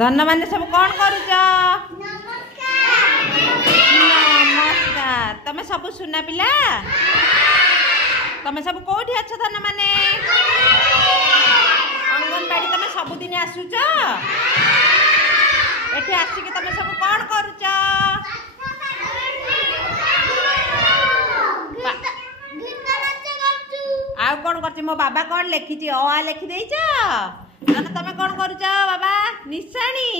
धन माने सब कौन करुच? नमस्कार। तमे सब सुना पिला? तमे सब कोठी अच्छ धन माने? अंगनबाड़ी तमे सबुदिन आसुच? एठी आसिक तमे सब कौन करुच? आउ कौन करछि? मो बाबा कौन लिखिछि? अ आ लिखि देइछ? तमे कौन करुच बाबा? निशाणी।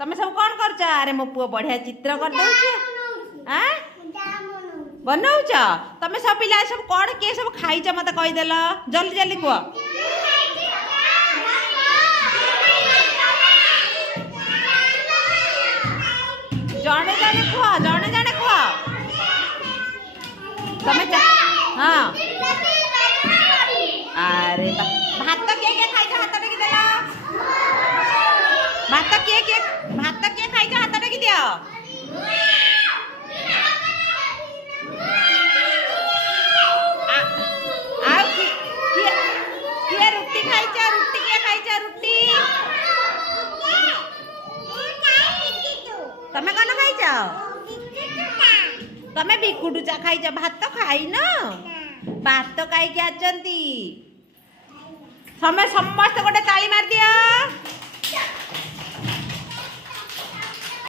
तमे सब कौन करुच? अरे मो पुओ बढ़िया चित्र कर दउछि। हां बनौछ? तमे सब पिला सब कौन के सब खाइछ मते कहि देल? जल्दी जल्दी कुह। जणे जणे कुह, जणे जणे कुह। तमे हां अरे भात के खाइछ? हाथ टेकी देल। भात के खाइछ? हाथ टेकी दियो। तमे कौन खाइछ? तमे बिकुडुचा खाइछ? भात खाई न? भात खाई आचंती। समय समस्त गोटे ताली मार दिया।